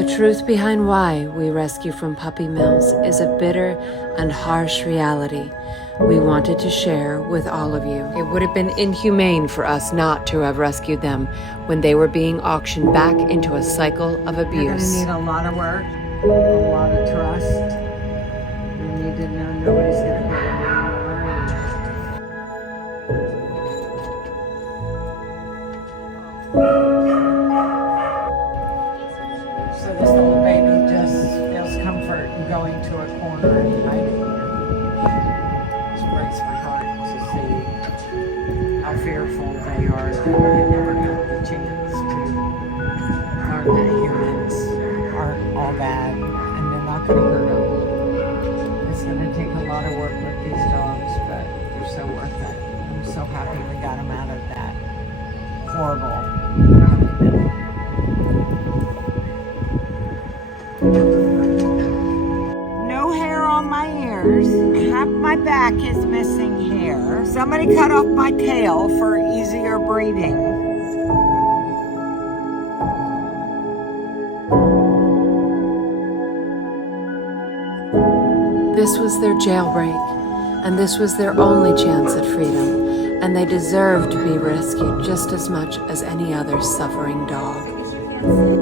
The truth behind why we rescue from puppy mills is a bitter and harsh reality we wanted to share with all of you. It would have been inhumane for us not to have rescued them when they were being auctioned back into a cycle of abuse. You're going to need a lot of work, a lot of trust. You need to know nobody's going to hurt them anymore. So this little baby just feels comfort in going to a corner and hiding. It breaks my heart to see how fearful they are that they never got the chance to learn that humans aren't all bad and they're not going to hurt them. It's going to take a lot of work with these dogs, but they're so worth it. I'm so happy we got them out of that horrible. No hair on my ears. Half my back is missing hair. Somebody cut off my tail for easier breathing. This was their jailbreak, and this was their only chance at freedom, and they deserve to be rescued just as much as any other suffering dog.